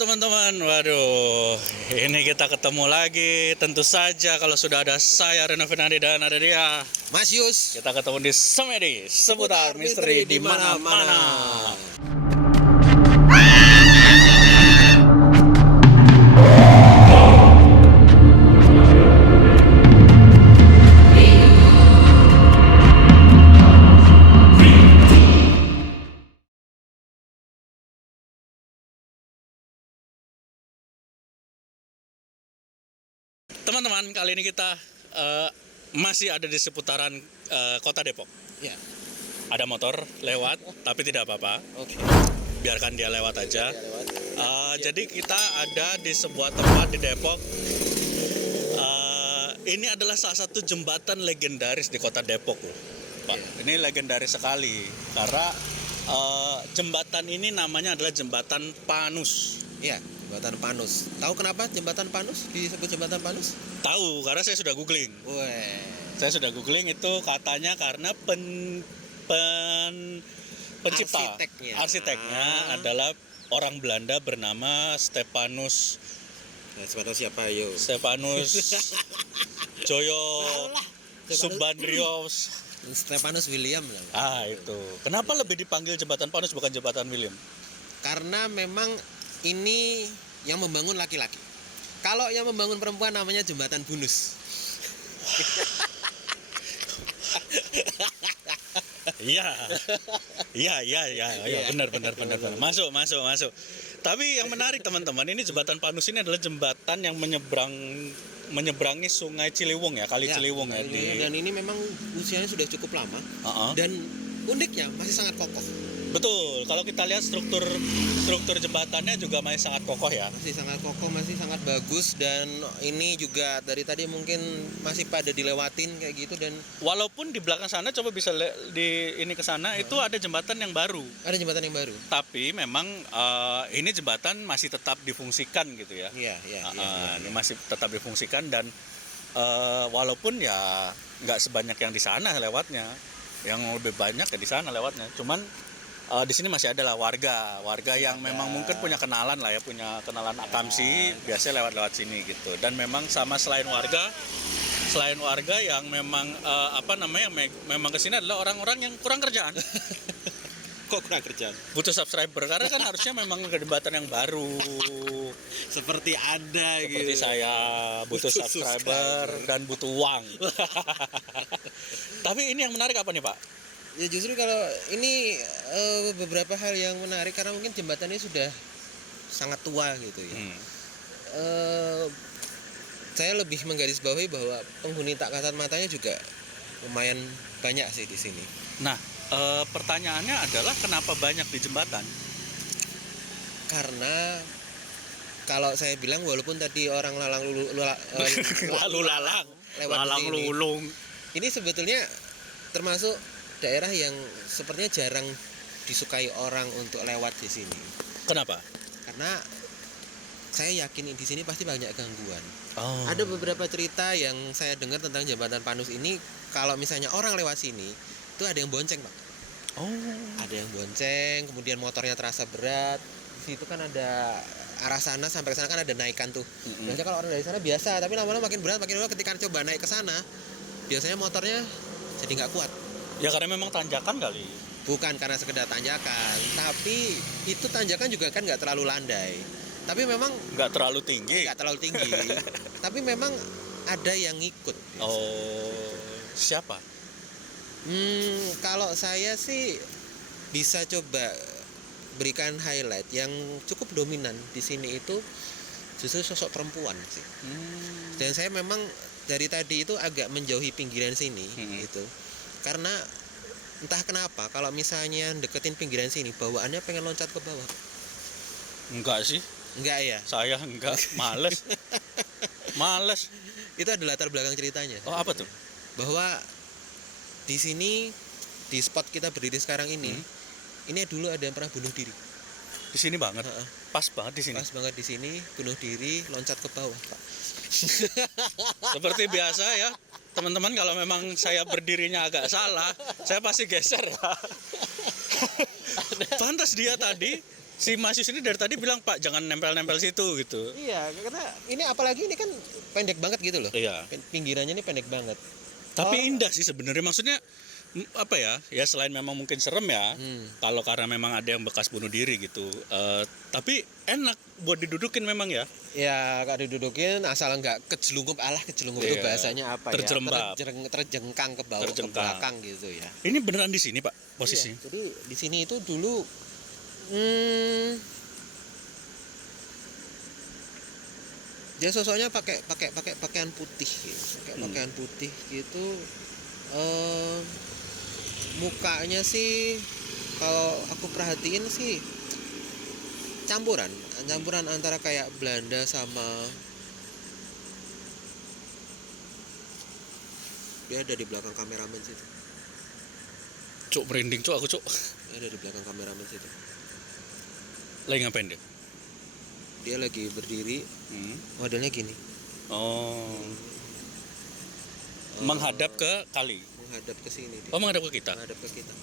teman-teman, waduh, ini kita ketemu lagi. Tentu saja kalau sudah ada saya Reno Fernandi dan ada dia Mas Yus. kita ketemu di Semedi seputar misteri di mana-mana. Teman-teman, kali ini kita masih ada di seputaran kota Depok. Ya. Ada motor lewat, tapi tidak apa-apa. Oke. Biarkan dia lewat aja. Ya. Jadi kita ada di sebuah tempat di Depok. Ini adalah salah satu jembatan legendaris di kota Depok, Pak. Ini legendaris sekali karena jembatan ini namanya adalah Jembatan Panus. Iya, Jembatan Panus. Tahu kenapa Jembatan Panus disebut Jembatan Panus? Tahu, karena saya sudah googling. Weh. Saya sudah googling, itu katanya karena pencipta arsiteknya adalah orang Belanda bernama Stepanus. Nah, Stepanus siapa yo? Stepanus Joyo Subandrios. Stepanus William lah. Itu. Kenapa lebih dipanggil Jembatan Panus bukan Jembatan William? Karena memang ini yang membangun laki-laki. Kalau yang membangun perempuan namanya Jembatan Bunus. Iya, benar. Masuk. Tapi yang menarik teman-teman, ini Jembatan Panus ini adalah jembatan yang menyeberangi Sungai Ciliwung ya, Kali Ciliwung ya. Dan ini memang usianya sudah cukup lama. Dan uniknya masih sangat kokoh. Betul, kalau kita lihat struktur jembatannya juga masih sangat kokoh ya. Masih sangat kokoh, masih sangat bagus, dan ini juga dari tadi mungkin masih pada dilewatin kayak gitu. Dan walaupun di belakang sana coba bisa ini ke sana itu ada jembatan yang baru. Ada jembatan yang baru. Tapi memang ini jembatan masih tetap difungsikan gitu ya. Iya. Ini masih tetap difungsikan dan walaupun ya nggak sebanyak yang di sana lewatnya. Yang lebih banyak ya di sana lewatnya. Cuman di sini masih ada lah warga yang memang mungkin punya kenalan akamsi, biasanya lewat sini gitu. Dan memang sama selain warga yang memang memang kesini adalah orang-orang yang kurang kerjaan. Kok kurang kerjaan? Butuh subscriber karena kan harusnya memang jembatan yang baru. Seperti Seperti saya butuh subscriber dan butuh uang. Tapi ini yang menarik apa nih, Pak? Ya justru kalau ini beberapa hal yang menarik karena mungkin jembatannya sudah sangat tua gitu ya. Saya lebih menggarisbawahi bahwa penghuni tak kasat matanya juga lumayan banyak sih di sini. Nah, pertanyaannya adalah kenapa banyak di jembatan? Karena kalau saya bilang walaupun tadi orang lalang lulung. Ini sebetulnya termasuk daerah yang sepertinya jarang disukai orang untuk lewat di sini. Kenapa? Karena saya yakin di sini pasti banyak gangguan. Ada beberapa cerita yang saya dengar tentang Jembatan Panus ini, kalau misalnya orang lewat sini, itu ada yang bonceng, Pak. Ada yang bonceng, kemudian motornya terasa berat. Di situ kan ada arah sana sampai ke sana kan ada naikan tuh. Biasanya kalau orang dari sana biasa, tapi lama-lama makin berat, ketika coba naik ke sana, biasanya motornya jadi nggak kuat. Ya karena memang tanjakan kali. Bukan karena sekedar tanjakan, tapi itu tanjakan juga kan nggak terlalu landai. Tapi memang nggak terlalu tinggi. Tapi memang ada yang ngikut. Siapa? Kalau saya sih bisa coba berikan highlight yang cukup dominan di sini itu justru sosok perempuan sih. Dan saya memang dari tadi itu agak menjauhi pinggiran sini gitu. Karena entah kenapa kalau misalnya deketin pinggiran sini bawaannya pengen loncat ke bawah. Enggak sih. Enggak ya? Saya enggak, males. Itu adalah latar belakang ceritanya. Apa tuh? Bahwa di sini, di spot kita berdiri sekarang ini, ini dulu ada yang pernah bunuh diri. Di sini banget. Pas banget di sini. Pas banget di sini, bunuh diri, loncat ke bawah, Pak. Seperti biasa ya. Teman-teman, kalau memang saya berdirinya agak salah, saya pasti geser ya. Pantas dia tadi Si Mas Yus ini dari tadi bilang, Pak jangan nempel-nempel situ gitu. Iya, karena ini apalagi ini kan pendek banget gitu loh. Iya. Pinggirannya ini pendek banget. Tapi indah sih sebenarnya, maksudnya apa ya? Ya selain memang mungkin serem ya. Kalau karena memang ada yang bekas bunuh diri gitu. Tapi enak buat didudukin memang ya. Ya gak didudukin asal nggak kejelungup itu Iya. bahasanya apa Terjerembab. ya? Terjengkang ke bawah ke belakang gitu ya. Ini beneran di sini, Pak, posisinya. Iya, jadi di sini itu dulu dia sosoknya pakai pakaian putih gitu. Pakaian putih gitu. Mukanya sih kalau aku perhatiin sih campuran antara kayak Belanda sama dia ada di belakang kameramen situ. Cuk, merinding cuk aku cuk. Dia ada di belakang kameramen situ. Lagi ngapain dia? Dia lagi berdiri, modelnya gini. Oh. Menghadap ke kali. Menghadap ke sini dia. Oh, menghadap ke kita. Menghadap ke kita.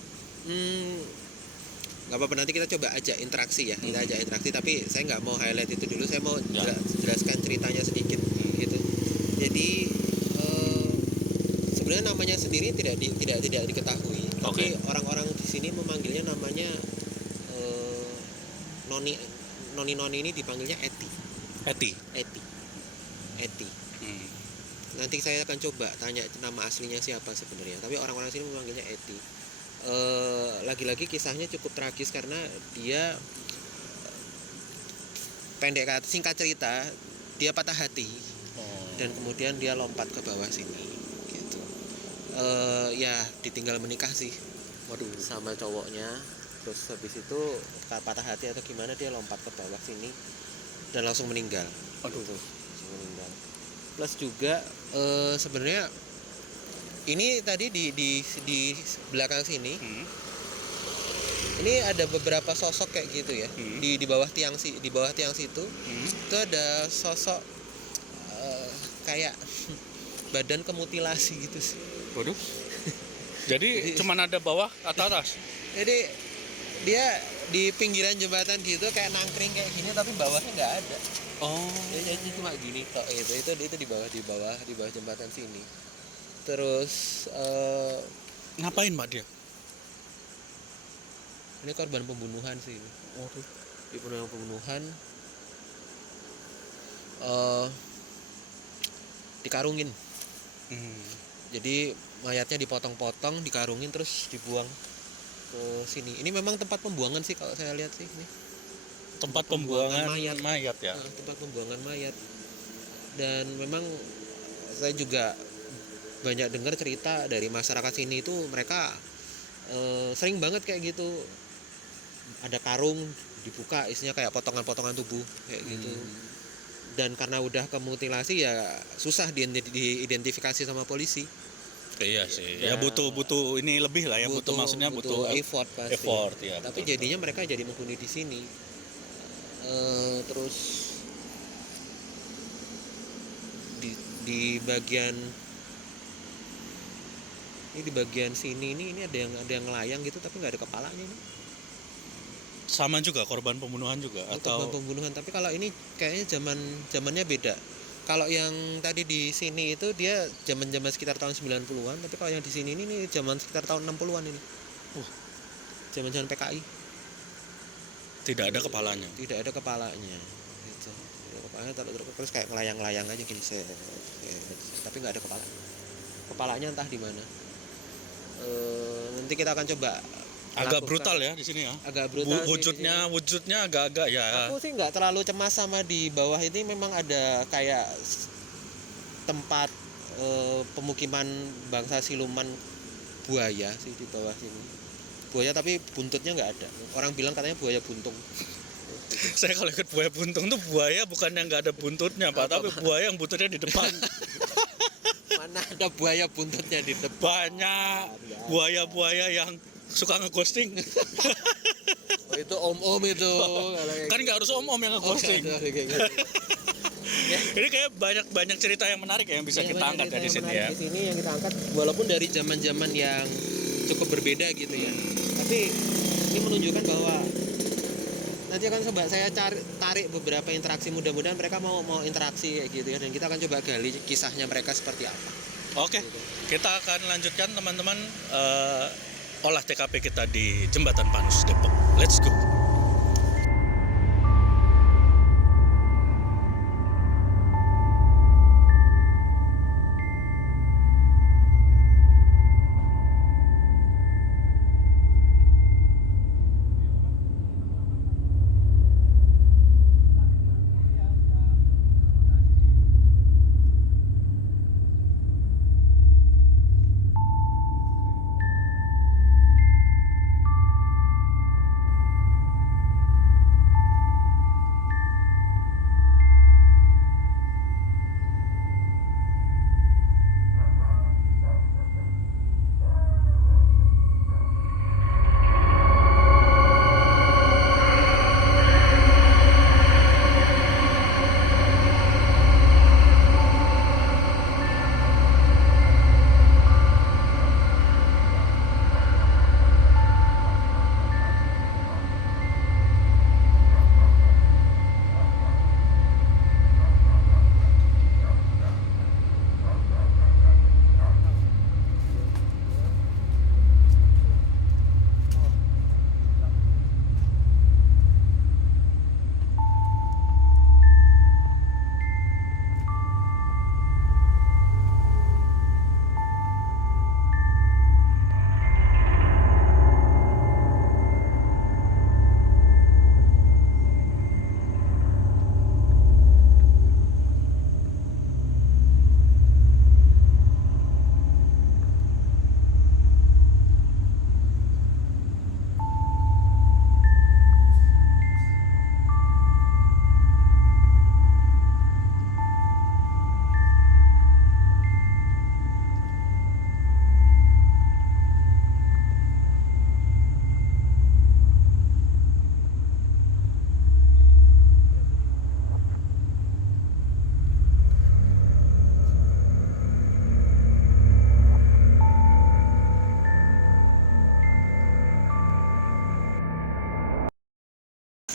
Nggak apa-apa, nanti kita coba ajak interaksi ya. Kita ajak interaksi, tapi saya nggak mau highlight itu dulu. Saya mau jelaskan ceritanya sedikit gitu. Jadi sebenarnya namanya sendiri tidak diketahui. Tapi orang-orang di sini memanggilnya namanya noni ini dipanggilnya Eti. Nanti saya akan coba tanya nama aslinya siapa sebenarnya. Tapi orang-orang sini memanggilnya Eti. Lagi-lagi kisahnya cukup tragis karena dia singkat cerita dia patah hati dan kemudian dia lompat ke bawah sini gitu. Ya ditinggal menikah sih. Waduh, sama cowoknya. Terus habis itu patah hati atau gimana dia lompat ke bawah sini dan langsung meninggal. Waduh, langsung meninggal. Plus juga sebenarnya ini tadi di belakang sini ini ada beberapa sosok kayak gitu ya. Di bawah tiang situ itu ada sosok kayak badan kemutilasi gitu sih. Waduh. Jadi cuman ada bawah atau atas? Jadi dia di pinggiran jembatan gitu kayak nangkring kayak gini tapi bawahnya nggak ada. Oh. Jadi cuma gini tok itu di bawah jembatan sini. Terus Ngapain, Pak, dia? ini korban pembunuhan sih ini. Di pembunuhan dikarungin. Jadi mayatnya dipotong-potong, dikarungin terus dibuang ke sini. Ini memang tempat pembuangan sih kalau saya lihat sih ini. Tempat pembuangan mayat ya. Tempat pembuangan mayat. Dan memang saya juga banyak dengar cerita dari masyarakat sini itu mereka sering banget kayak gitu. Ada karung dibuka isinya kayak potongan-potongan tubuh kayak gitu. Dan karena udah kemutilasi ya susah diidentifikasi sama polisi. Iya sih. Ya butuh ini lebih lah ya, butuh maksudnya butuh effort pasti. Effort ya. Tapi betul, jadinya mereka jadi menghuni di sini. Terus di bagian sini ini ada yang ngelayang gitu tapi nggak ada kepalanya ini. Sama juga korban pembunuhan juga atau korban pembunuhan, tapi kalau ini kayaknya zamannya beda. Kalau yang tadi di sini itu dia zaman sekitar tahun 90-an, tapi kalau yang di sini ini zaman sekitar tahun 60-an ini. Zaman PKI. Tidak ada kepalanya. Tidak ada kepalanya. Gitu. Kepalanya terus kayak ngelayang-layang aja gini tapi nggak ada kepala. Kepalanya entah di mana. Nanti kita akan coba. Agak brutal ya di sini ya. Agak brutal. Wujudnya agak-agak ya. Aku sih nggak terlalu cemas sama di bawah ini, memang ada kayak tempat pemukiman bangsa siluman buaya sih di bawah sini. Buaya tapi buntutnya nggak ada. Orang bilang katanya buaya buntung. Saya kalau ikut buaya buntung tuh buaya bukan yang nggak ada buntutnya, Pak, tapi buaya yang buntutnya di depan. Mana ada buaya buntutnya di depan? Banyak buaya-buaya yang suka ngeghosting. Itu om-om itu. Kan nggak harus om-om yang ngeghosting. Ini kayak banyak cerita yang menarik ya yang bisa kita angkat ya di sini ya. Di sini yang kita angkat walaupun dari zaman-zaman yang cukup berbeda gitu ya. Tapi ini menunjukkan bahwa nanti akan coba saya tarik beberapa interaksi, mudah-mudahan mereka mau interaksi kayak gitu ya, dan kita akan coba gali kisahnya mereka seperti apa. Oke, kita akan lanjutkan teman-teman olah TKP kita di Jembatan Panus Depok. Let's go.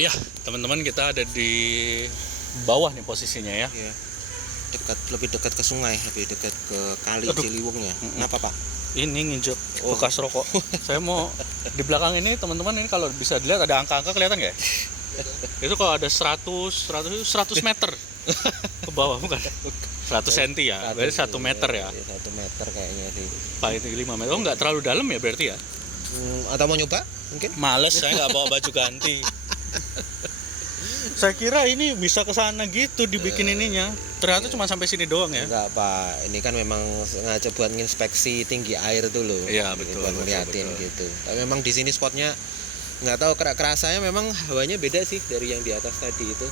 Ya, teman-teman, kita ada di bawah nih posisinya ya. Iya. Lebih dekat ke sungai, lebih dekat ke kali Aduh. Ciliwungnya. Kenapa, Pak? Ini nginjek bekas rokok. Saya mau di belakang ini, teman-teman, ini kalau bisa dilihat ada angka-angka, kelihatan nggak ya? Itu kalau ada 100 meter ke bawah, bukan? 100 cm ya, berarti 1 meter ya. 1 meter kayaknya sih. Paling tinggi 5 meter. Oh, nggak terlalu dalam ya berarti ya? Atau mau nyoba mungkin? Males, saya nggak bawa baju ganti. Saya kira ini bisa ke sana gitu dibikin ininya. Ternyata cuma sampai sini doang ya. Enggak, Pak. Ini kan memang sengaja buat inspeksi tinggi air dulu. Iya, betul, Buat betul, ngeliatin betul. gitu. Tapi memang di sini spotnya nggak tahu, kerasanya memang hawanya beda sih dari yang di atas tadi itu.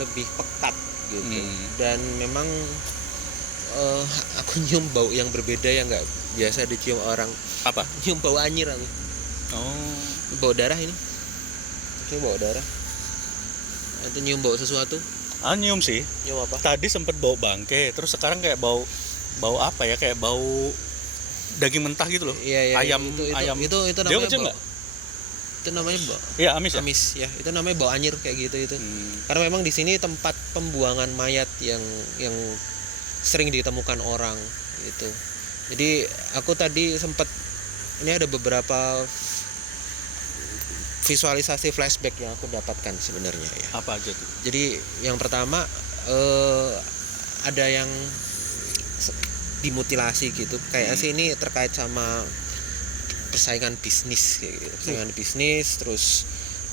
Lebih pekat gitu. Dan memang aku nyium bau yang berbeda yang nggak biasa dicium orang. Apa? Nyium bau anyir aku. Oh, Bau darah ini. Oke, bau darah. Itu nyium bau sesuatu. nyium sih. Nyium apa? Tadi sempet bau bangke, terus sekarang kayak bau apa ya? Kayak bau daging mentah gitu loh. Iya, ayam itu Dia namanya kecil bau. nggak? Itu namanya bau. Iya, amis ya. Amis ya. Itu namanya bau anyir kayak gitu itu. Karena memang di sini tempat pembuangan mayat yang sering ditemukan orang gitu. Jadi aku tadi sempat, ini ada beberapa visualisasi flashback yang aku dapatkan sebenarnya ya. Apa aja tuh? Jadi yang pertama ada yang dimutilasi gitu. Kayaknya sih ini terkait sama persaingan bisnis kayak gitu. Persaingan bisnis, terus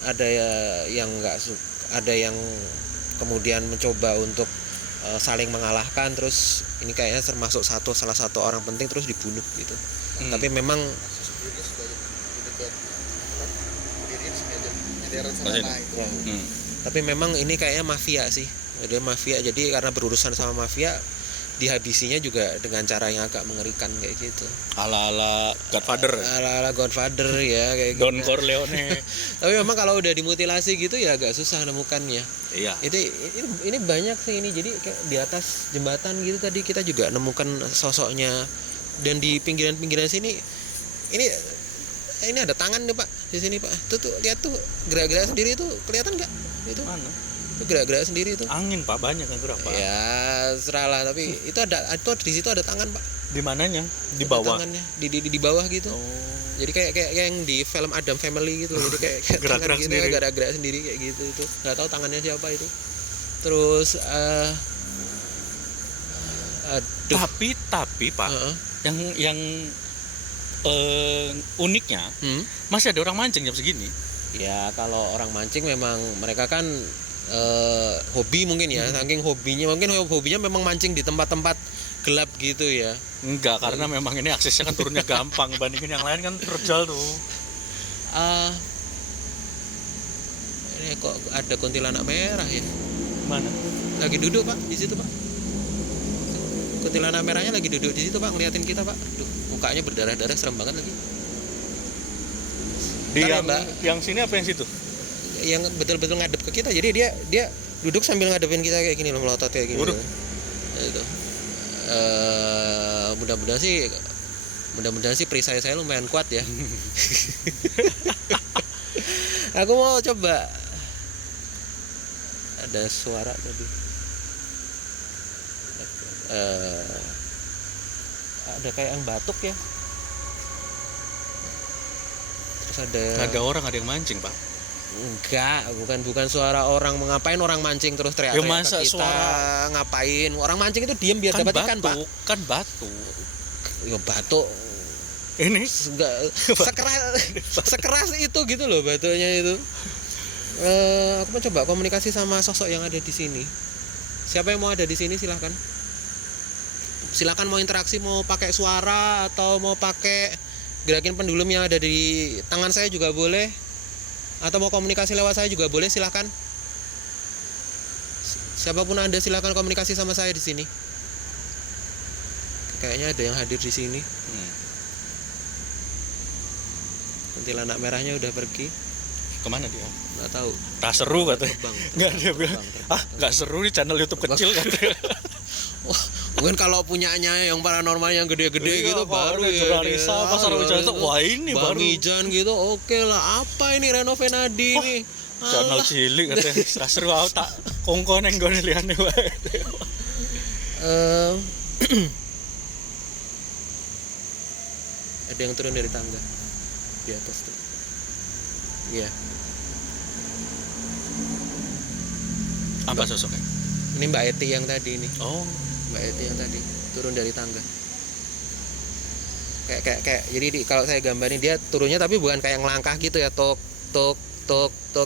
ada yang enggak ada yang kemudian mencoba untuk saling mengalahkan, terus ini kayaknya termasuk salah satu orang penting terus dibunuh gitu. Tapi memang tapi memang ini kayaknya mafia sih. Dia mafia, jadi karena berurusan sama mafia dihabisinya juga dengan cara yang agak mengerikan kayak gitu. Ala-ala Godfather. Ala-ala Godfather ya kayak Don gitu. Corleone. Tapi memang kalau udah dimutilasi gitu ya agak susah nemukannya. Iya. Ini banyak sih ini. Jadi kayak di atas jembatan gitu tadi kita juga nemukan sosoknya, dan di pinggiran-pinggiran sini ini ada tangan nih, Pak. di sini Pak. Tuh lihat tuh gerak-gerak sendiri itu kelihatan nggak? Itu Mana? itu gerak-gerak sendiri itu. Angin Pak, banyak yang gerak Pak. Ya seralah, tapi itu di situ ada tangan Pak. Di mananya? Di Ada bawah. tangannya di bawah gitu. Oh. Jadi kayak yang di film Adam Family gitu. Jadi kayak Gerak-gerak tangan gitu, sendiri. gerak-gerak sendiri kayak gitu itu. Nggak tahu tangannya siapa itu. Terus aduh. Tapi Pak, yang uniknya masih ada orang mancing jam segini. Ya kalau orang mancing memang mereka kan hobi mungkin ya, saking hobinya memang mancing di tempat-tempat gelap gitu ya. Enggak, karena memang ini aksesnya kan turunnya gampang bandingin yang lain kan terjal tuh. Ini kok ada kuntilanak merah ya? Mana? Lagi duduk Pak di situ Pak. Kuntilanak merahnya lagi duduk di situ Pak, ngeliatin kita Pak. Duh, mukanya berdarah-darah, serem banget lagi. Di Bentar ya, yang, Mbak. yang sini apa yang situ? Yang betul-betul ngadep ke kita, jadi dia duduk sambil ngadepin kita kayak gini loh, melotot kayak gini. Waduh. Itu. Mudah-mudahan sih perisai saya lumayan kuat ya. Aku mau coba. Ada suara tadi. Ada kayak yang batuk ya. Terus Ada orang, ada yang mancing Pak. enggak, bukan suara orang. Ngapain orang mancing terus teriak-teriak Ya, masa ke kita? suara? Ngapain? Orang mancing itu diam biar dapat ikan, Pak. Kan batu. Ya batuk. Ini Enggak sekeras itu gitu loh batunya itu. Aku mau coba komunikasi sama sosok yang ada di sini. Siapa yang mau ada di sini silahkan. Silakan mau interaksi, mau pakai suara atau mau pakai gerakin pendulum yang ada di tangan saya juga boleh, atau mau komunikasi lewat saya juga boleh, silahkan. Siapapun Anda silahkan komunikasi sama saya di sini. Kayaknya ada yang hadir di sini. Kuntilanak merahnya udah pergi. Kemana dia? Nggak tahu. Tak seru katanya. Terbang. Nggak, dia bilang, nggak seru di channel YouTube kecil katanya. Wah, mungkin kalau punyanya yang paranormal yang gede-gede gitu baru ya. Jurnalisa Pasar Hujan itu, wah ini Bang baru. Ijan gitu, oke lah. Apa ini Reno Venadi nih? Channel cilik katanya. Tak seru aku tak kongkon yang gue liane wae. Ada yang turun dari tangga di atas tuh. Iya. Apa sosoknya? Ini Mbak Eti yang tadi nih. Oh, Mbak Eti yang tadi turun dari tangga. Kayak jadi kalau saya gambarin dia turunnya tapi bukan kayak ngelangkah gitu ya, tok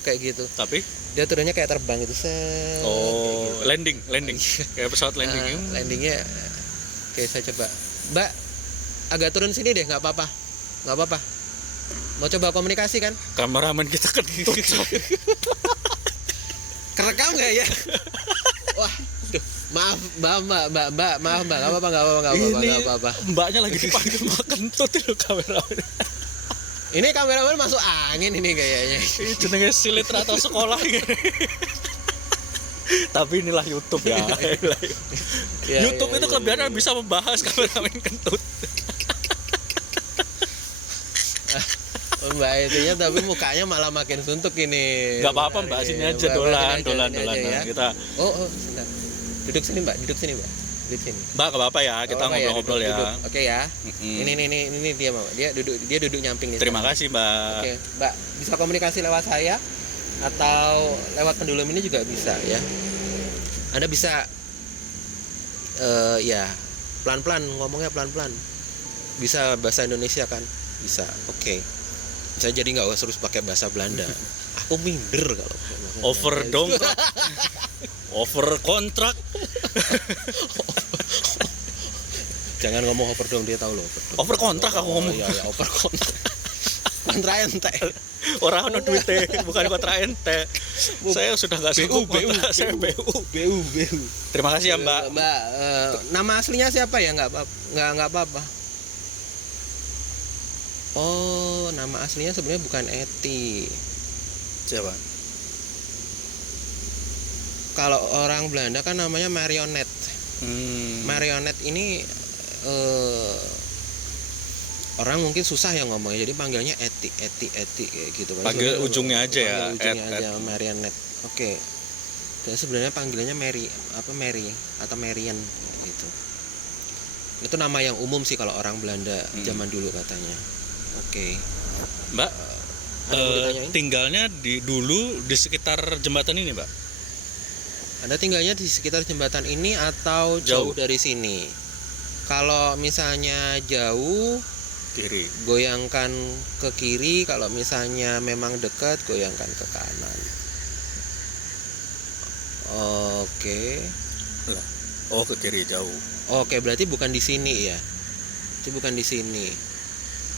kayak gitu. tapi Dia turunnya kayak terbang gitu. Set, oh, kayak gitu. landing. Kayak pesawat landing. Landingnya oke, saya coba. Mbak, agak turun sini deh, nggak apa-apa. Mau coba komunikasi kan? Kameramen kita kan Kerekam nggak ya? Wah, duh, maaf mbak, nggak apa-apa. Mbaknya lagi dipanggil makan kentut itu kameramen. Ini kameramen masuk angin ini kayaknya. Ini jenenge silit rata sekolah gitu. Tapi inilah YouTube ya. YouTube itu kelebihannya bisa membahas kameramen kentut. Mbak itunya tapi mukanya malah makin suntuk ini. Gak apa-apa Mbak, sini aja dolan. Ya. Kita Sebentar. Duduk sini Mbak. Duduk sini. Mbak gak apa-apa ya, kita ngobrol-ngobrol ya. Duduk. Oke ya. Ini dia Mbak. Dia duduk nyamping nih. Terima kasih Mbak. Oke, Mbak, bisa komunikasi lewat saya atau lewat pendulum ini juga bisa ya. Anda bisa ya pelan-pelan, ngomongnya pelan-pelan. Bisa bahasa Indonesia kan? Bisa. Oke. Saya jadi nggak usah terus pakai bahasa Belanda. Aku minder kalau Over dongkrak. Over kontrak. Jangan ngomong over dong, dia tahu loh. Over kontrak aku ngomong. Iya, over kontrak. Kontra ente. Orang ono duite, bukan kontra ente. Saya sudah nggak sanggup kontrak, saya BU. Terima kasih ya Mbak. Mbak, nama aslinya siapa ya? Nggak apa-apa. Oh, nama aslinya sebenarnya bukan Eti. Siapa? Kalau orang Belanda kan namanya marionette. Marionette ini orang mungkin susah ya ngomongnya, jadi panggilnya Eti kayak gitu. Panggil ujungnya aja ya. Ujungnya aja Marianet. Oke. Dan sebenarnya panggilannya Mary atau Marian gitu. Itu nama yang umum sih kalau orang Belanda zaman dulu katanya. Oke. Mbak, Ada yang mau ditanyain? tinggalnya dulu di sekitar jembatan ini, Mbak? Anda tinggalnya di sekitar jembatan ini atau jauh dari sini? Kalau misalnya jauh, Kiri. goyangkan ke kiri. Kalau misalnya memang dekat, goyangkan ke kanan. Oke. Oh, ke kiri jauh. Oke, berarti bukan di sini ya? Itu bukan di sini.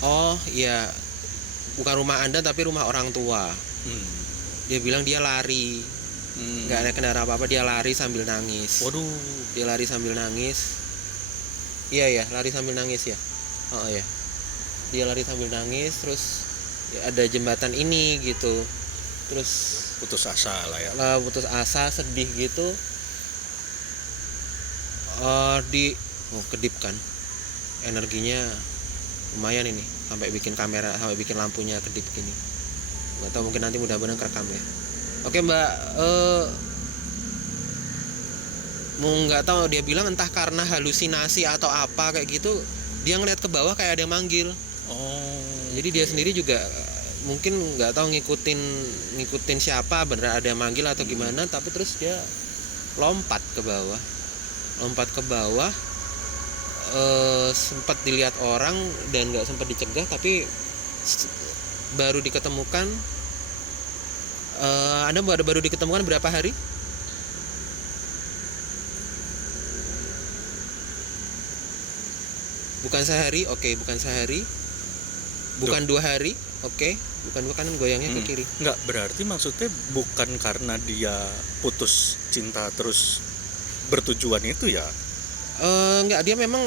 Oh, iya. Bukan rumah Anda tapi rumah orang tua. Dia bilang dia lari. Nggak ada kendaraan apa-apa, dia lari sambil nangis. Waduh. Dia lari sambil nangis. Iya ya, lari sambil nangis ya. Oh ya. Dia lari sambil nangis, terus ya ada jembatan ini gitu. Terus Putus asa lah ya. putus asa, sedih gitu. Kedip kan. Energinya lumayan ini, sampai bikin kamera, sampai bikin lampunya kedip gini. Nggak tahu, mungkin nanti mudah-mudahan kerekam ya. Oke Mbak, mau nggak tahu, dia bilang entah karena halusinasi atau apa kayak gitu, dia ngeliat ke bawah kayak ada yang manggil. Oh. Jadi dia sendiri juga mungkin nggak tahu ngikutin siapa, bener ada yang manggil atau gimana, tapi terus dia lompat ke bawah, sempat dilihat orang dan nggak sempat dicegah, tapi baru diketemukan. Anda baru diketemukan berapa hari? Bukan sehari, oke, bukan sehari. Bukan 2 hari, oke. Bukan kanan, goyangnya ke kiri. Enggak, berarti maksudnya bukan karena dia putus cinta terus bertujuan itu ya? Enggak, dia memang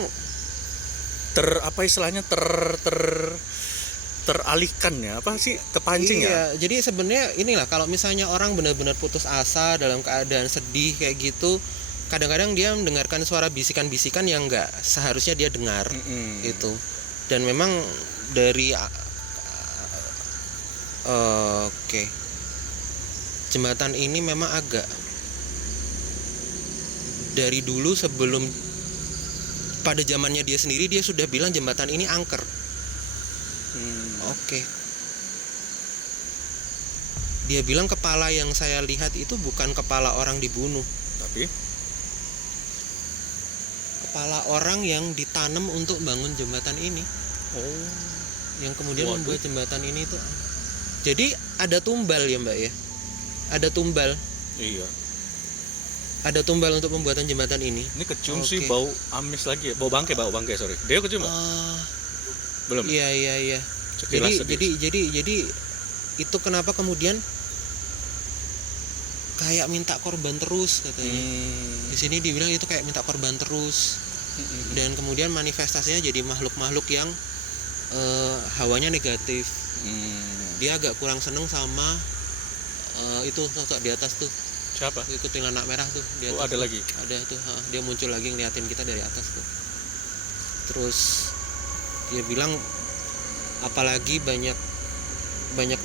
teralihkan ya, apa sih, kepancing ya? Iya, jadi sebenarnya inilah, kalau misalnya orang benar-benar putus asa dalam keadaan sedih kayak gitu, kadang-kadang dia mendengarkan suara bisikan-bisikan yang enggak seharusnya dia dengar gitu. Dan memang dari jembatan ini memang agak dari dulu, sebelum pada zamannya dia sendiri dia sudah bilang jembatan ini angker. Oke. Dia bilang kepala yang saya lihat itu bukan kepala orang dibunuh, Tapi kepala orang yang ditanam untuk bangun jembatan ini. Yang kemudian membuat jembatan ini itu. Jadi ada tumbal ya Mbak ya? Ada tumbal. iya. Ada tumbal untuk pembuatan jembatan ini. Ini kecium sih bau amis lagi ya. Bau bangke, sorry. Dia kecium Mbak? Belum. Iya. Sekilas Jadi itu kenapa kemudian kayak minta korban terus katanya. Di sini dibilang itu kayak minta korban terus. Dan kemudian manifestasinya jadi makhluk-makhluk yang hawanya negatif. Dia agak kurang seneng sama itu sosok di atas tuh. Siapa? Ikutin anak merah tuh di atas. Ada lagi? Ada tuh, dia muncul lagi ngeliatin kita dari atas tuh. Terus dia bilang apalagi banyak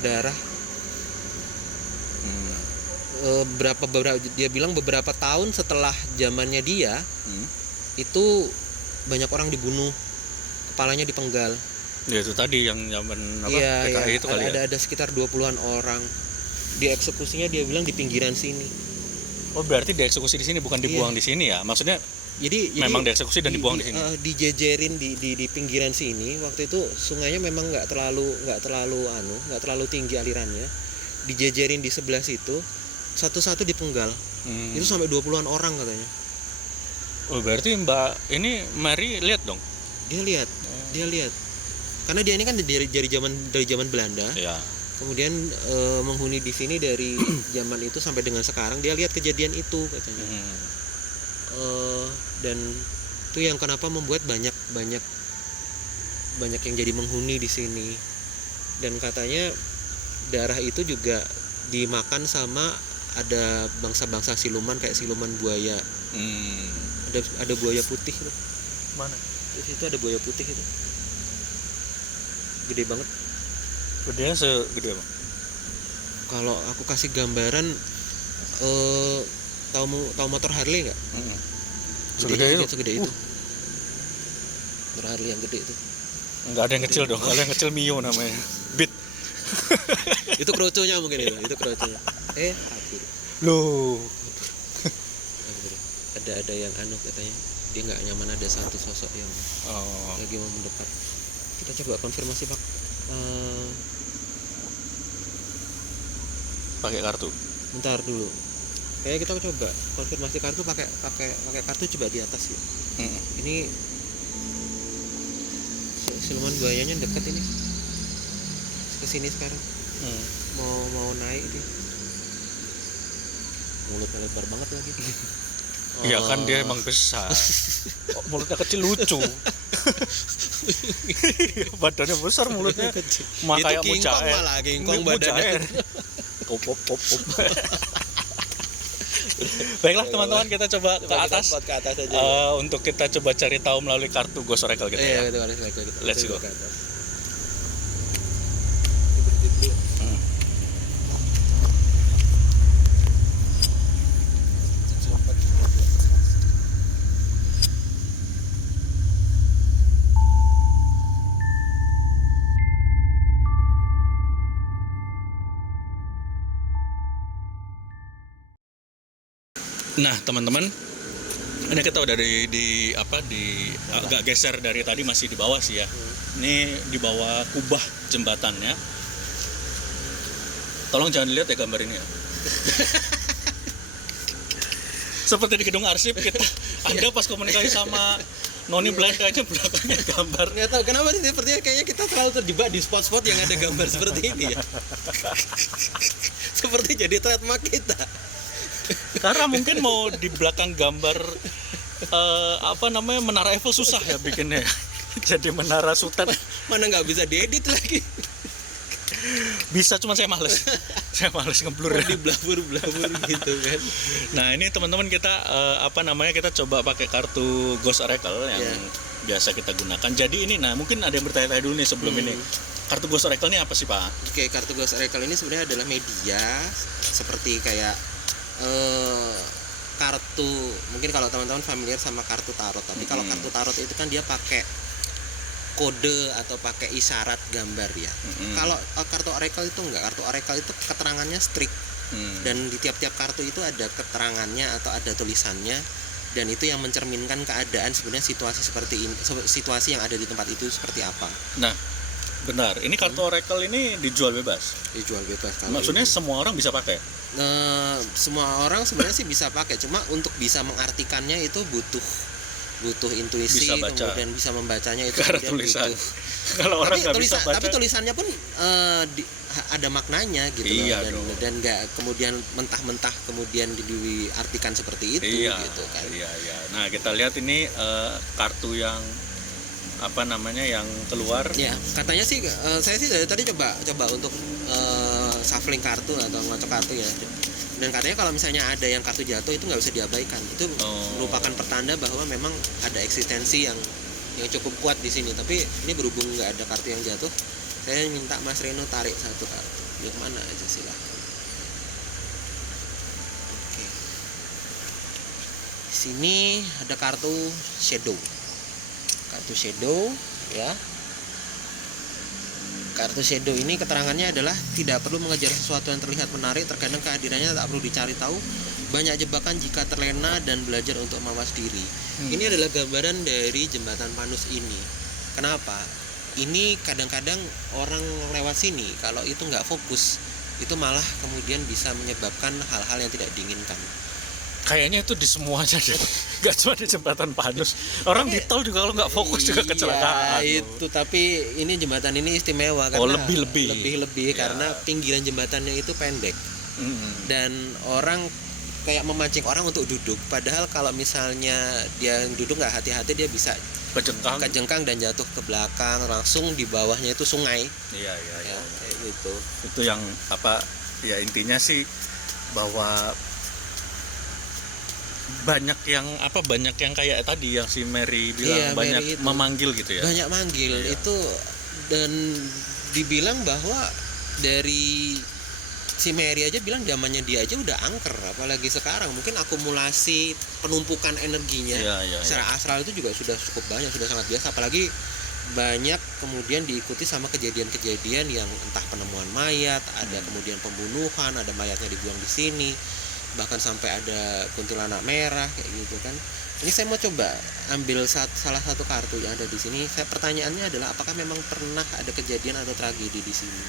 darah. Berapa dia bilang beberapa tahun setelah zamannya dia itu banyak orang dibunuh, kepalanya dipenggal. Ya itu tadi yang zaman apa? Iya, PKI itu kali ya. Ada sekitar 20-an orang. Dieksekusinya dia bilang di pinggiran sini. Oh, berarti dieksekusi di sini, bukan dibuang di sini ya? Maksudnya jadi memang dieksekusi dan dibuang di sini. Dijejerin di pinggiran sini. Waktu itu sungainya memang nggak terlalu tinggi alirannya. Dijejerin di sebelah situ, satu-satu dipenggal. Itu sampai 20-an orang katanya. Oh, berarti Mbak ini Mary lihat dong? Dia lihat. Karena dia ini kan dari zaman Belanda. Iya. Kemudian menghuni di sini dari zaman itu sampai dengan sekarang. Dia lihat kejadian itu katanya. Dan itu yang kenapa membuat banyak yang jadi menghuni di sini. Dan katanya darah itu juga dimakan sama ada bangsa-bangsa siluman, kayak siluman buaya. Ada buaya putih itu. Mana? Di situ ada buaya putih itu. gede banget. Gedenya segede apa? Kalau aku kasih gambaran, tahu motor Harley nggak? Segede itu. Motor Harley yang gede itu. Enggak ada yang kecil dong. Kalau yang kecil Mio namanya. Beat. Itu kroconya mungkin itu kroconya. Hampir. Loh. Hampir. Ada yang katanya dia nggak nyaman ada satu sosok yang lagi mau mendekat. Kita coba konfirmasi Pak. Pakai kartu. Bentar dulu. Kayaknya kita coba konfirmasi kartu pakai kartu coba di atas ya. Ini siluman buayanya dekat ini. Kesini sekarang. Mau naik dia. Mulutnya lebar banget lagi. Iya kan dia emang besar. Mulutnya kecil lucu. Badannya besar, mulutnya mah kayak mujair. Malah King Kong badannya. Pop. Baiklah teman-teman, kita coba ke atas aja. Untuk kita coba cari tahu melalui kartu Ghost Oracle gitu ya. Let's go. Nah teman-teman, ini kita udah di agak geser dari tadi, masih di bawah sih ya. Ini di bawah kubah jembatannya. Tolong jangan dilihat ya gambar ini ya. Seperti di gedung arsip kita, Anda pas komunikasi sama Noni Belanda aja belakangnya gambar. Nggak tahu kenapa sih, sepertinya kayaknya kita terlalu terjebak di spot-spot yang ada gambar seperti ini ya. Seperti jadi trademark kita. Karena mungkin mau di belakang gambar Menara Eiffel susah ya bikinnya. Jadi Menara Sultan. Mana nggak bisa diedit lagi. Bisa, cuma saya males. Saya males ngeblur. Di blabur gitu kan. Nah ini teman-teman kita kita coba pakai kartu Ghost Oracle yang biasa kita gunakan. Jadi ini, mungkin ada yang bertanya-tanya dulu nih sebelum ini. Kartu Ghost Oracle ini apa sih Pak? Oke, kartu Ghost Oracle ini sebenarnya adalah media seperti kayak kartu, mungkin kalau teman-teman familiar sama kartu tarot, tapi kalau kartu tarot itu kan dia pakai kode atau pakai isyarat gambar ya. Kalau kartu oracle itu enggak, kartu oracle itu keterangannya strict. Dan di tiap-tiap kartu itu ada keterangannya atau ada tulisannya, dan itu yang mencerminkan keadaan sebenarnya situasi seperti ini, situasi yang ada di tempat itu seperti apa. Nah, benar. Ini kartu oracle ini dijual bebas. Dijual bebas. Maksudnya semua orang bisa pakai? Semua orang sebenarnya sih bisa pakai, cuma untuk bisa mengartikannya itu butuh intuisi, kemudian bisa membacanya itu karena tulisan. Kalau orang nggak bisa baca, tapi tulisannya pun ada maknanya gitu loh, dan nggak kemudian mentah-mentah kemudian diartikan seperti itu gitu kan. Iya. Nah kita lihat ini kartu yang yang keluar. Ya katanya sih, saya sih dari tadi coba untuk shuffling kartu atau ngocok kartu ya. Dan katanya kalau misalnya ada yang kartu jatuh itu nggak bisa diabaikan. Itu merupakan pertanda bahwa memang ada eksistensi yang cukup kuat di sini. Tapi ini berhubung nggak ada kartu yang jatuh, saya minta Mas Reno tarik satu kartu. Yang mana aja silahkan. Oke. Di sini ada kartu shadow. Kartu shadow ya. Kartu shadow ini keterangannya adalah tidak perlu mengejar sesuatu yang terlihat menarik, terkadang kehadirannya tak perlu dicari tahu, banyak jebakan jika terlena dan belajar untuk mawas diri. Ini adalah gambaran dari jembatan Panus ini. Kenapa? Ini kadang-kadang orang lewat sini kalau itu nggak fokus, itu malah kemudian bisa menyebabkan hal-hal yang tidak diinginkan. Kayaknya itu di semuanya deh, nggak cuma di jembatan Panus. Orang di tol juga kalau nggak fokus juga kecelakaan. Itu tapi ini jembatan ini istimewa karena lebih karena pinggiran jembatannya itu pendek. Dan orang kayak memancing orang untuk duduk. Padahal kalau misalnya dia duduk nggak hati-hati, dia bisa kejengkang dan jatuh ke belakang. Langsung di bawahnya itu sungai. Iya. Kayak gitu. Itu yang intinya sih bahwa banyak yang kayak tadi yang si Mary bilang, banyak Mary itu memanggil gitu ya. Banyak manggil itu Dan dibilang bahwa dari si Mary aja bilang zamannya dia aja udah angker, apalagi sekarang mungkin akumulasi penumpukan energinya secara astral itu juga sudah cukup banyak, sudah sangat biasa, apalagi banyak kemudian diikuti sama kejadian-kejadian yang entah penemuan mayat, ada kemudian pembunuhan, ada mayatnya dibuang di sini, bahkan sampai ada kuntilanak merah kayak gitu kan. Ini saya mau coba ambil salah satu kartu yang ada di sini. Pertanyaannya adalah apakah memang pernah ada kejadian atau tragedi di sini.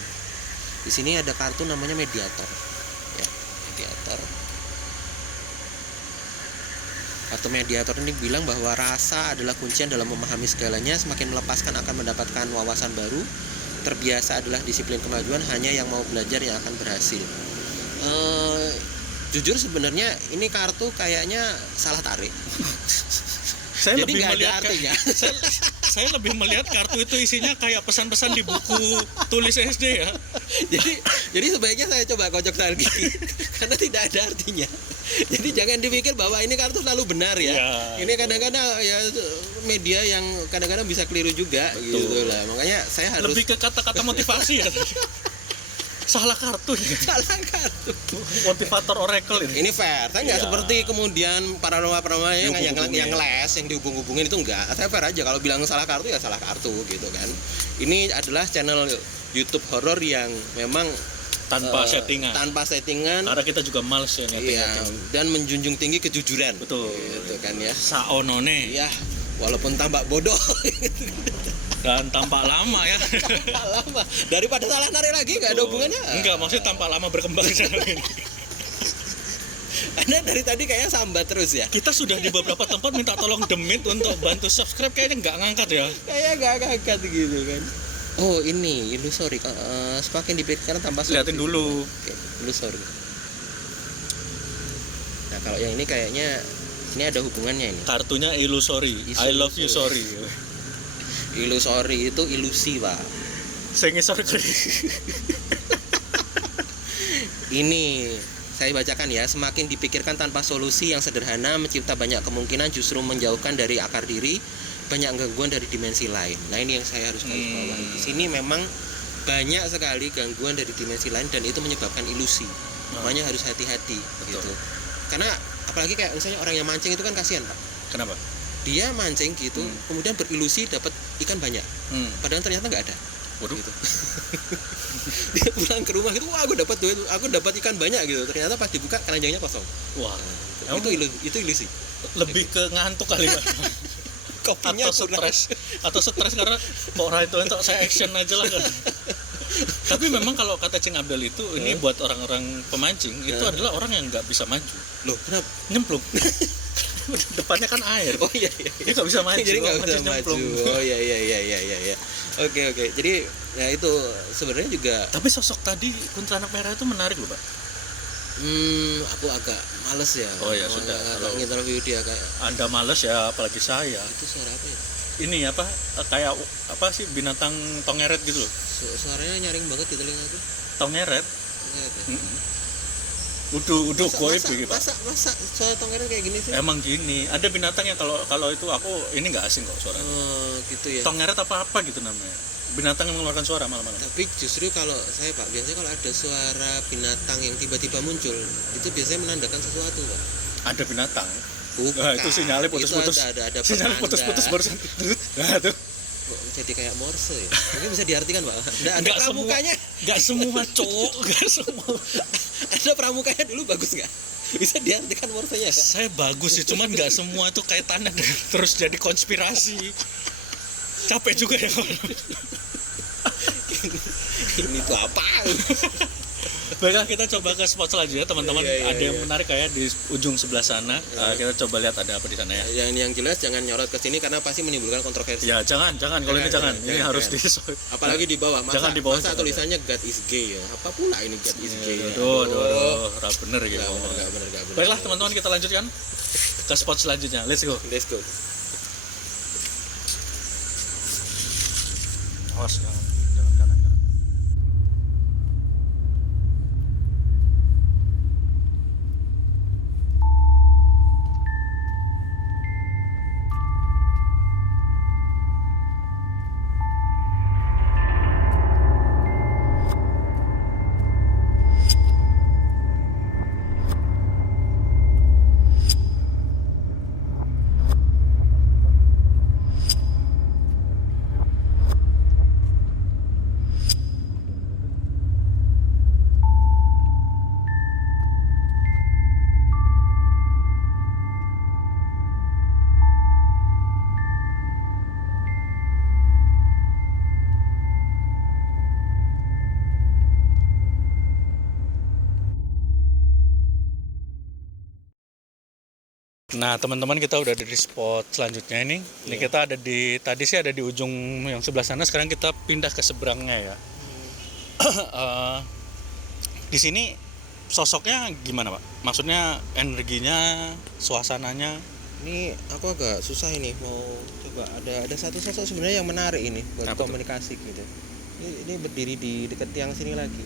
Di sini ada kartu namanya mediator. Ya, mediator. Kartu mediator ini bilang bahwa rasa adalah kuncian dalam memahami segalanya. Semakin melepaskan akan mendapatkan wawasan baru. Terbiasa adalah disiplin kemajuan. Hanya yang mau belajar yang akan berhasil. Jujur sebenarnya ini kartu kayaknya salah tarik. Saya Jadi lebih nggak ada melihat artinya. saya lebih melihat kartu itu isinya kayak pesan-pesan di buku tulis SD ya. Jadi sebaiknya saya coba kocok lagi karena tidak ada artinya. Jadi jangan dipikir bahwa ini kartu selalu benar ya. Ini kadang-kadang ya media yang kadang-kadang bisa keliru juga. Betul. Gitu lah. Makanya saya harus Lebih ke kata-kata motivasi ya. Salah kartu ya. salah kartu. Motivator oracle ini. Ini fair. Saya nggak Iya. seperti kemudian paranormal yang Dihubung-hubungin. les, yang dihubung-hubungin itu enggak. Saya fair aja kalau bilang salah kartu ya salah kartu gitu kan. Ini adalah channel YouTube horor yang memang Tanpa settingan. Tanpa settingan. Karena kita juga males ya Iya, ngetting-ngetting. dan menjunjung tinggi kejujuran. Betul. Gitu kan ya. Saonone Iya, walaupun tambah bodoh. dan tampak lama ya. Lama. Daripada salah narik lagi nggak ada hubungannya. Enggak, maksudnya tampak lama berkembang channel ini. Anda dari tadi kayaknya sambat terus ya. Kita sudah di beberapa tempat minta tolong demit untuk bantu subscribe, kayaknya nggak ngangkat ya. Kayak nggak ngangkat gitu kan. Oh ini illusory. Semakin dipikirkan tambah sulit. Liatin dulu. Oke, illusory. Nah kalau yang ini kayaknya ini ada hubungannya ini. Kartunya illusory. I love you sorry. Illusory itu ilusi pak. Saya ngisor Ini saya bacakan ya. Semakin dipikirkan tanpa solusi yang sederhana, mencipta banyak kemungkinan justru menjauhkan dari akar diri, banyak gangguan dari dimensi lain. Nah ini yang saya harus garis bawahi. Di sini memang banyak sekali gangguan dari dimensi lain dan itu menyebabkan ilusi. Makanya harus hati-hati. Betul. Gitu. Karena apalagi kayak misalnya orang yang mancing itu kan kasihan pak. Kenapa? Dia mancing gitu, kemudian berilusi dapat ikan banyak, padahal ternyata nggak ada. Waduh. Gitu. Dia pulang ke rumah gitu, wah aku dapat ikan banyak gitu. Ternyata pas dibuka keranjangnya kosong. Wah. Itu ilusi. Lebih ke ngantuk kali Pak. Kopinya atau stres karena kok orang itu untuk saya action aja lah kan. Tapi memang kalau kata Cing Abdel itu ini buat orang-orang pemancing itu adalah orang yang nggak bisa maju. Loh, kenapa? Nyemplung. Depannya kan air. Oh iya. Dia nggak bisa maju. Jadi nggak bisa maju. nyemplung. Oh iya. Oke. Jadi ya itu sebenarnya juga. Tapi sosok tadi kuntilanak merah itu menarik loh Pak. Aku agak males ya. Oh ya sudah. Kalau nginterview dia kayak. Anda males ya, apalagi saya. Itu suara apa ya? Ini apa? Kayak apa sih binatang tongeret gitu loh. Suaranya nyaring banget di telingaku. Tongeret. Tongeret ya? Udah goib gitu Pak. Masa suara tongeret kayak gini sih? Emang gini, ada binatang yang kalau itu aku ini nggak asing kok suara. Oh gitu ya. Tongeret apa gitu namanya. Binatang yang mengeluarkan suara malam-malam. Tapi justru kalau saya Pak, biasanya kalau ada suara binatang yang tiba-tiba muncul, itu biasanya menandakan sesuatu Pak. Ada binatang. Bukan. Nah, itu sinyalnya putus-putus. Itu ada Sinyal penanda. putus-putus barusan. Nah, tuh. Kok jadi kayak Morse ya? Mungkin bisa diartikan Pak. Ada Nggak semua. pramukanya. Enggak semua, Cok. Enggak semua. Ada pramukanya dulu bagus nggak? Bisa diartikan Morse-nya nggak? Saya bagus sih, cuman nggak semua itu kaitannya dengan terus jadi konspirasi. Capek juga ya. Ini tuh apa? Baiklah, kita coba ke spot selanjutnya teman-teman. Iya. Ada yang menarik kayak di ujung sebelah sana. Kita coba lihat ada apa di sana ya. Yang jelas jangan nyorot ke sini karena pasti menimbulkan kontroversi. Ya jangan kalau ini jangan. Ini harus di. Apalagi di bawah. Jangan di bawah. Masa tulisannya God is gay ya? Apa pula ini God is gay? Ya? Aduh, bener gitu. Nggak bener. Baiklah teman-teman, kita lanjutkan ke spot selanjutnya. Let's go. Let's go. Awas, jangan kanan. Nah, teman-teman, kita udah ada di spot selanjutnya ini. Ini kita ada tadi sih ada di ujung yang sebelah sana, sekarang kita pindah ke seberangnya ya. Di sini sosoknya gimana, Pak? Maksudnya energinya, suasananya? Ini aku agak susah ini mau coba ada satu sosok sebenarnya yang menarik ini buat Apa tuh? komunikasi gitu. Ini berdiri di dekat tiang sini lagi.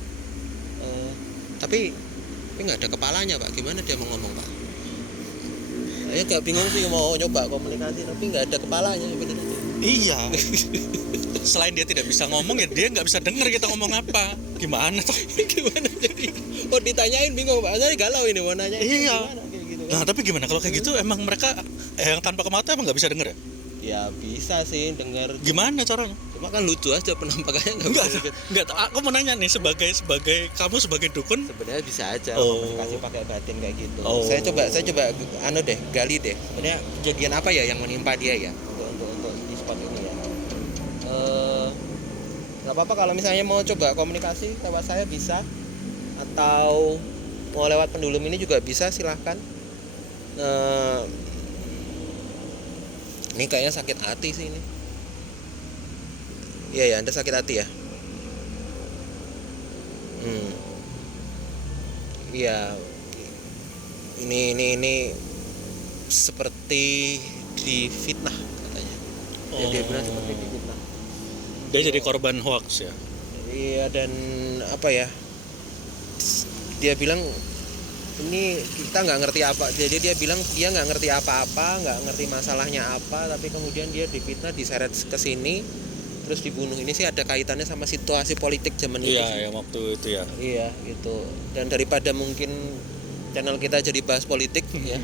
Tapi nggak ada kepalanya, Pak. Gimana dia mau ngomong, Pak? Saya agak bingung sih mau nyoba komunikasi tapi nggak ada kepalanya bener aja. Iya. Selain dia tidak bisa ngomong, ya dia nggak bisa dengar kita ngomong apa. Gimana tuh? Gimana jadi? Oh ditanyain bingung, Pak. Saya galau ini mau nanya. Iya. Gimana kayak gitu. Nah, tapi gimana kalau kayak gitu, emang mereka yang tanpa kemata emang nggak bisa denger ya? Ya bisa sih dengar. Gimana caranya? Cuma kan lucu aja penampakannya nggak bisa. Enggak, aku mau nanya nih, sebagai kamu sebagai dukun. Sebenarnya bisa aja Oh. komunikasi pakai batin kayak gitu. Oh. Saya coba gali deh. Sebenarnya kejadian apa ya yang menimpa dia ya untuk di spot ini ya. Nggak apa-apa kalau misalnya mau coba komunikasi lewat saya bisa, atau mau lewat pendulum ini juga bisa, silahkan. Ini kayaknya sakit hati sih ini. Iya ya, Anda sakit hati ya. Iya. Ini seperti difitnah katanya. Ya, dia bilang seperti difitnah. Dia jadi korban hoax ya. Iya, dan apa ya? Dia bilang ini kita nggak ngerti apa. Jadi dia bilang dia nggak ngerti apa-apa, nggak ngerti masalahnya apa, tapi kemudian dia difitnah, diseret ke sini, terus dibunuh. Ini sih ada kaitannya sama situasi politik zaman itu. Iya, yang waktu itu ya. Iya gitu. Dan daripada mungkin channel kita jadi bahas politik ya,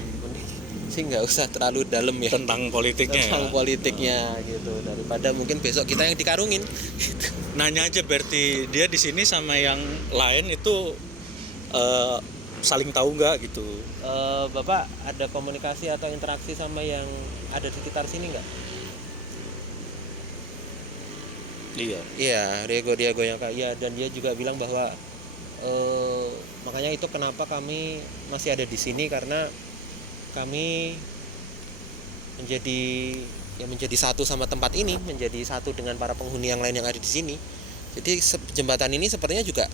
sih nggak usah terlalu dalam ya Tentang politiknya tentang ya. politiknya gitu. Daripada mungkin besok kita yang dikarungin. Nanya aja berarti dia di sini sama yang lain itu saling tahu nggak gitu. Bapak ada komunikasi atau interaksi sama yang ada di sekitar sini nggak? Iya. Iya, Diego yang iya, dan dia juga bilang bahwa makanya itu kenapa kami masih ada di sini, karena kami menjadi satu sama tempat ini, menjadi satu dengan para penghuni yang lain yang ada di sini. Jadi jembatan ini sepertinya juga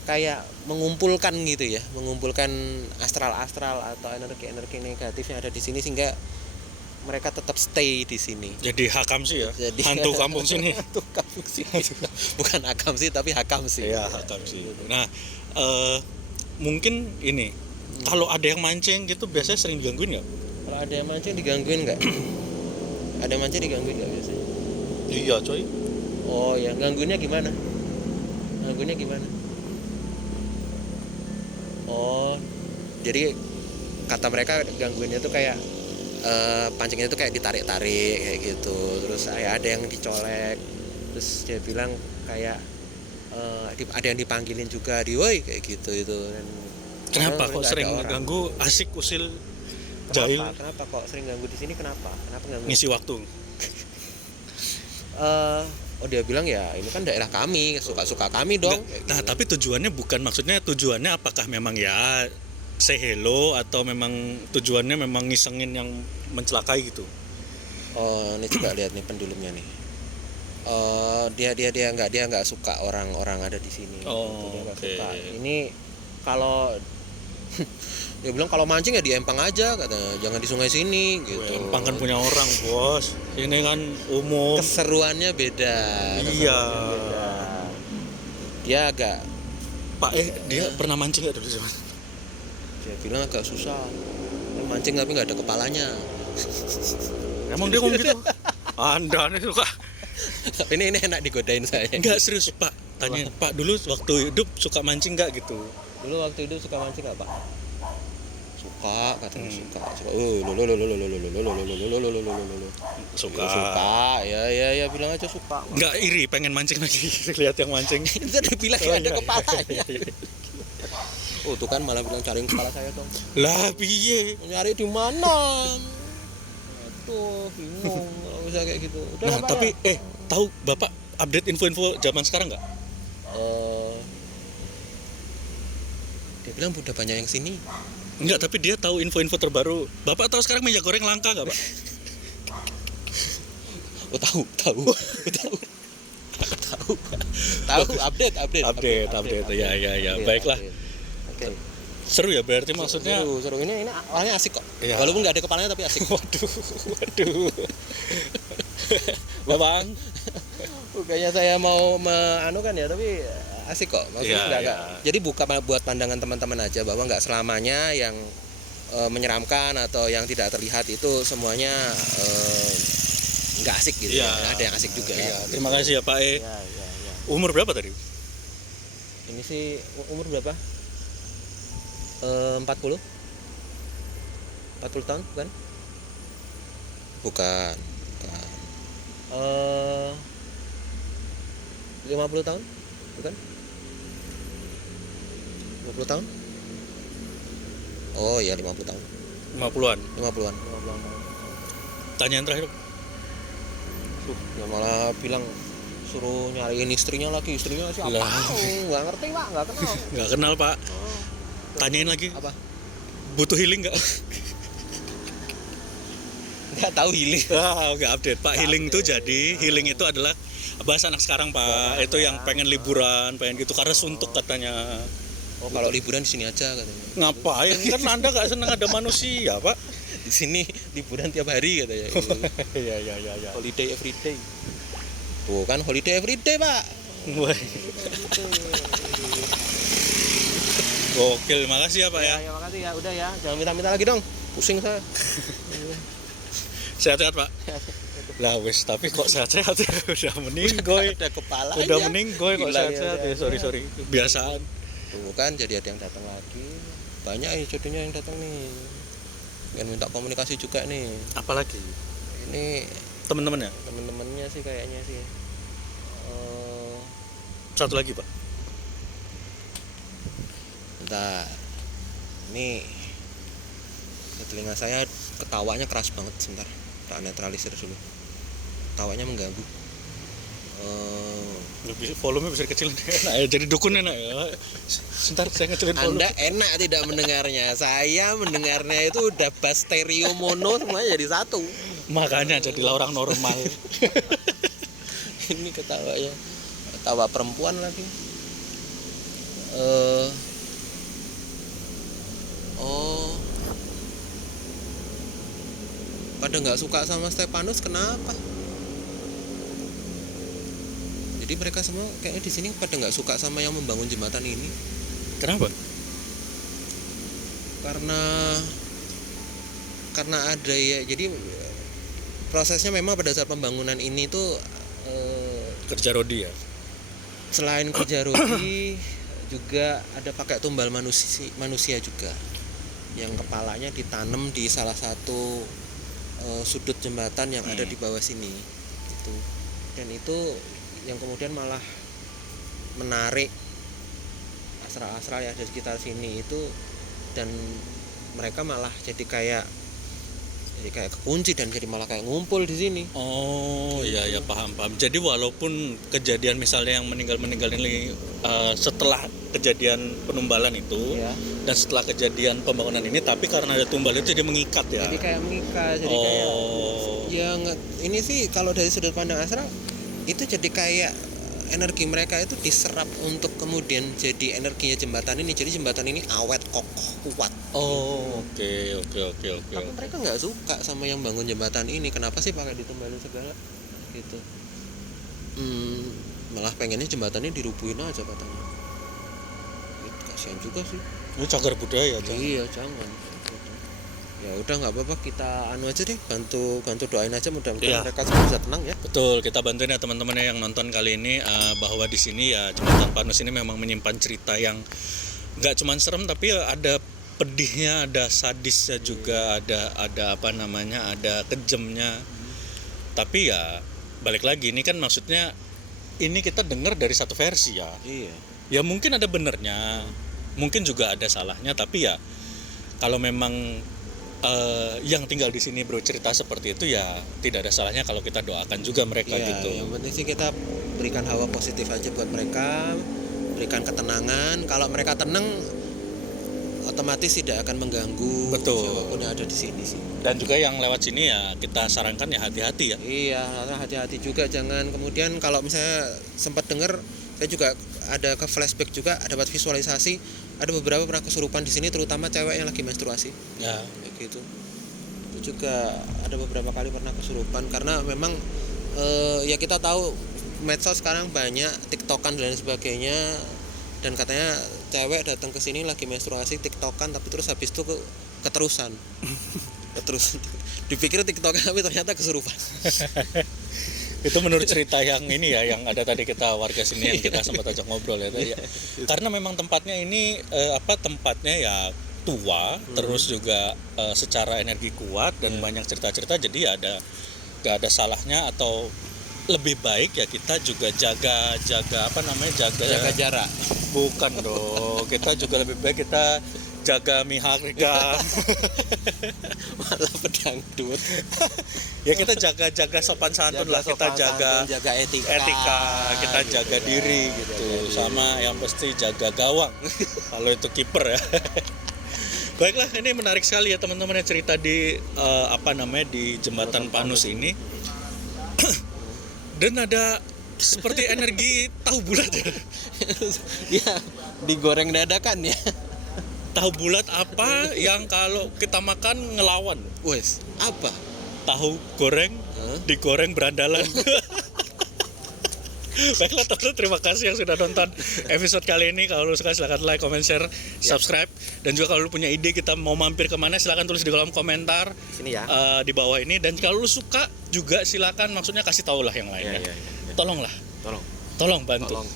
kayak mengumpulkan gitu ya, mengumpulkan astral-astral atau energi-energi negatif yang ada di sini sehingga mereka tetap stay di sini. Jadi hakam sih ya. Jadi Hantu kampung sini. Hantu kampung sini. Bukan hakam sih tapi hakam sih. Iya, hakam sih. Nah, mungkin ini kalau ada yang mancing gitu biasanya sering digangguin nggak? Kalau ada yang mancing digangguin nggak? Ada yang mancing digangguin nggak biasanya? Iya, coy. Oh ya, gangguinnya gimana? Gangguinnya gimana? Oh, jadi kata mereka gangguinnya tuh kayak pancingnya tuh kayak ditarik-tarik kayak gitu. Terus ada yang dicolek. Terus dia bilang kayak ada yang dipanggilin juga woi kayak gitu itu. Dan Kenapa kok nggak ada sering orang. ganggu asik usil jahil Kenapa kok sering ganggu di sini? Kenapa ganggu? ngisi waktu? Oh dia bilang ya ini kan daerah kami, suka-suka kami dong. Nah, tapi tujuannya tujuannya apakah memang ya say hello atau memang tujuannya memang ngisengin yang mencelakai gitu? Oh ini coba lihat nih pendulumnya nih. Dia nggak suka orang-orang ada di sini. Oh, Dia nggak oke. suka. Ini kalau dia bilang kalau mancing ya di empang aja, kata jangan di sungai sini gitu. Empang kan punya orang, bos. Ini kan umum. Keseruannya beda. Iya. Beda. Dia agak Pak, dia pernah mancing nggak dulu zaman? dia bilang agak susah. Dia mancing tapi nggak ada kepalanya. Emang dia ngomong gitu? Anda nih suka. Tapi ini enak digodain saya. Enggak, serius Pak. Tanya, Pak dulu waktu hidup suka mancing nggak gitu? Dulu waktu itu suka mancing nggak Pak? Suka, katanya suka. Suka. Ya bilang aja suka. Nggak iri, pengen mancing lagi. Lihat yang mancing. Itu udah bilang nggak ada kepalanya. Oh tuh kan malah bilang cariin kepala saya dong. Lah piye? Nyari di mana? Aduh bingung kalau bisa kayak gitu. Udah, Nah, Pak, tapi ya? tahu Bapak update info-info zaman sekarang nggak? Dia bilang udah banyak yang sini. Enggak, tapi dia tahu info-info terbaru. Bapak tahu sekarang minyak goreng langka nggak, Pak? Oh, tahu. Tahu. Update. Ya. Baiklah. Oke. Seru ya berarti maksudnya. Seru. Ini orangnya asik kok. Iya. Walaupun nggak ada kepalanya tapi asik. Waduh. Bang. Bukannya saya mau kan ya, tapi asik kok. Maksudnya Iya, nggak. iya. Jadi buka buat pandangan teman-teman aja bahwa nggak selamanya yang menyeramkan atau yang tidak terlihat itu semuanya nggak asik gitu. Iya. Ya. Ada yang asik juga. Iya. Terima kasih ya Pak E. Ya. Umur berapa tadi? Ini sih umur berapa? 40 tahun bukan? Bukan. 50 tahun bukan? 50 tahun? Oh iya 50 tahun. 50-an. 50-an. Tanya yang terakhir. Ya malah bilang suruh nyariin istrinya siapa? Lah. Nggak ngerti Pak, nggak kenal. Nggak kenal Pak. Tanyain lagi. Apa? Butuh healing nggak? Nggak tahu healing. Oke, update Pak. Healing itu itu adalah bahasa anak sekarang Pak. Itu yang pengen liburan, pengen gitu karena suntuk katanya. Oh kalau liburan di sini aja katanya. Ngapain? Kan Anda nggak senang ada manusia Pak. Di sini liburan tiap hari katanya. Iya. Holiday every day. Tuh kan holiday every day Pak. Wah. Gokil, makasih ya Pak ya. Ya makasih ya, udah ya. Jangan minta-minta lagi dong. Pusing saya. Sehat-sehat Pak. Lah wis, tapi kok sehat-sehat ya? Udah meninggoy. Ada kepala Udah aja. meninggoy kok Gila, sehat-sehat ya. Sorry. Biasaan. Tuh kan jadi ada yang datang lagi. Banyak ya jodohnya yang datang nih. Yang minta komunikasi juga nih. Apalagi? Ini Temen-temen ya? temen-temennya sih kayaknya sih. Satu lagi Pak. Bentar. Ini di telinga saya ketawanya keras banget sebentar. Tak netralisir dulu. Ketawanya mengganggu. Volume bisa kecilin enak ya, jadi dukun enak ya. Sebentar saya ngecilin volume. Anda enak tidak mendengarnya. Saya mendengarnya itu udah bass stereo mono semuanya jadi satu. Makanya jadilah orang normal. Ini ketawanya ketawa perempuan lagi. Pada nggak suka sama Stefanus kenapa? Jadi mereka semua kayaknya di sini pada nggak suka sama yang membangun jembatan ini. Kenapa? Karena ada ya, jadi prosesnya memang pada saat pembangunan ini tuh Kerja Rodi ya. selain kerja rodi juga ada pakai tumbal manusia juga yang kepalanya ditanam di salah satu sudut jembatan yang ada di bawah sini gitu. Dan itu yang kemudian malah menarik asral-asral yang ada di sekitar sini itu, dan mereka malah jadi kayak kekunci dan jadi malah kayak ngumpul di sini. Oh iya paham. Jadi walaupun kejadian misalnya yang meninggal ini setelah kejadian penumbalan itu Ya. dan setelah kejadian pembangunan ini, tapi karena ada tumbal itu jadi mengikat ya. Jadi kayak mengikat, jadi kayak ini sih kalau dari sudut pandang asral itu jadi kayak energi mereka itu diserap untuk kemudian jadi energinya jembatan ini. Jadi jembatan ini awet, kokoh, kuat. Oke. Tapi mereka nggak suka sama yang bangun jembatan ini. Kenapa sih pakai ditumbalin segala gitu? Malah pengennya jembatannya dirubuhin aja katanya. Itu kasihan juga sih. Ini cagar budaya aja. Iya jangan. Ya udah nggak apa-apa, kita anu aja deh, bantu doain aja mudah-mudahan mereka semua bisa tenang ya. Betul, kita bantuin ya teman-teman yang nonton kali ini bahwa di sini ya Jembatan Panus ini memang menyimpan cerita yang nggak cuma serem, tapi ada pedihnya, ada sadisnya juga, ada apa namanya, ada kejamnya. Tapi ya balik lagi, ini kan maksudnya ini kita dengar dari satu versi ya. Iya. Ya mungkin ada benernya, mungkin juga ada salahnya, tapi ya kalau memang yang tinggal di sini bercerita seperti itu ya tidak ada salahnya kalau kita doakan juga mereka gitu. Yang penting sih kita berikan hawa positif aja buat mereka, berikan ketenangan. Kalau mereka tenang, otomatis tidak akan mengganggu Betul. siapapun yang ada di sini sih. Dan juga yang lewat sini ya kita sarankan ya hati-hati ya. Iya, hati-hati juga, jangan kemudian kalau misalnya sempat dengar, saya juga ada ke flashback juga, ada buat visualisasi, ada beberapa pernah kesurupan di sini, terutama cewek yang lagi menstruasi. Ya. Kayak gitu. Itu juga ada beberapa kali pernah kesurupan karena memang ya kita tahu medsos sekarang banyak TikTokan dan lain sebagainya, dan katanya cewek datang ke sini lagi menstruasi TikTokan tapi terus habis itu keterusan. Dipikir TikTokan tapi ternyata kesurupan. Itu menurut cerita yang ini ya, yang ada tadi kita warga sini yang kita sempat ajak ngobrol ya tadi ya. Karena memang tempatnya ini tempatnya ya tua, terus juga secara energi kuat dan banyak cerita-cerita, jadi ya gak ada salahnya atau lebih baik ya kita juga jaga jarak. Bukan dong, kita juga lebih baik kita jaga harga. Malah pedangdut. Ya kita jaga sopan santun lah, kita jaga etika, kita gitu jaga ya. diri gitu, sama yang pasti jaga gawang kalau itu kiper ya. Baiklah, ini menarik sekali ya teman-teman yang cerita di di jembatan Panus ini. Dan ada seperti energi tahu bulat ya. Ya, digoreng dadakan ya. Tahu bulat apa yang kalau kita makan ngelawan? Wes, apa? Tahu goreng digoreng berandalan. Baiklah teman-teman, terima kasih yang sudah nonton episode kali ini. Kalau lu suka silahkan like, comment, share, subscribe. Dan juga kalau lu punya ide kita mau mampir kemana, silahkan tulis di kolom komentar Sini ya. di bawah ini. Dan kalau lu suka juga silahkan, maksudnya kasih tau lah yang lainnya. Ya. Tolonglah, tolong bantu. Tolong.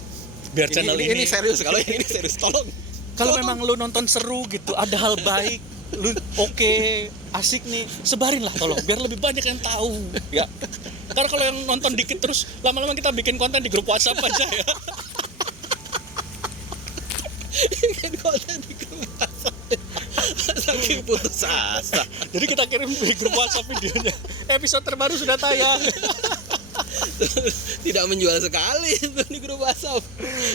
Biar channel Ini serius, kalau ini serius, tolong. kalau memang lu nonton seru gitu, ada hal baik, lu oke, asik nih, sebarin lah tolong, biar lebih banyak yang tahu ya. Karena kalau yang nonton dikit terus, lama-lama kita bikin konten di grup WhatsApp aja ya. Bikin konten di grup WhatsApp. Saking putus asa. Jadi kita kirim di grup WhatsApp videonya. Episode terbaru sudah tayang. Tidak menjual sekali itu di grup WhatsApp.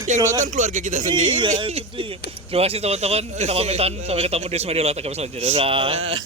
Yang nonton keluarga kita sendiri. Iya, itu dia. Terima kasih teman-teman. Kita pamitan, sampai ketemu di Media Lotek selanjutnya. Dadah.